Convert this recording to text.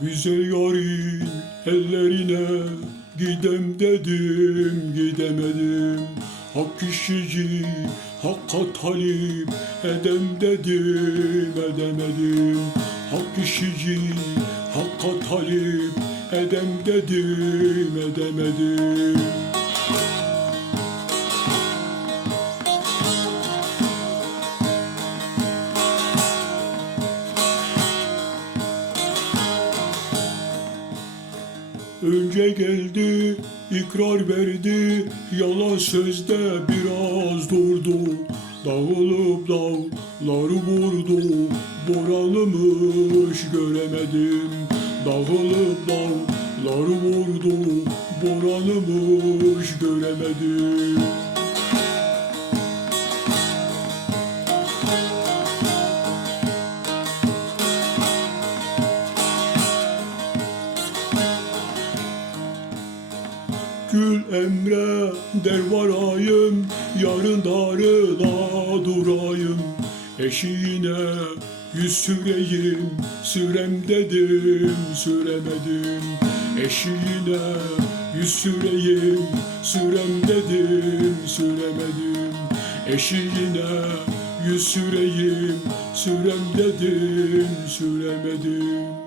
güzel yarın ellerine Gidem dedim gidemedim. Hak kişici hakka talip Edem dedim edemedim. Hak kişici hakka talip Edem dedim edemedim Önce geldi, ikrar verdi, yalan sözde biraz durdu. Dağılıp dağları vurdu, boranımış göremedim. Dağılıp dağları vurdu, boranımış göremedim. Gül emre der varayım Yarın darına durayım. Eşiğine yüz süreyim Sürem dedim süremedim. Eşiğine yüz süreyim Sürem dedim süremedim. Eşiğine yüz süreyim Sürem dedim süremedim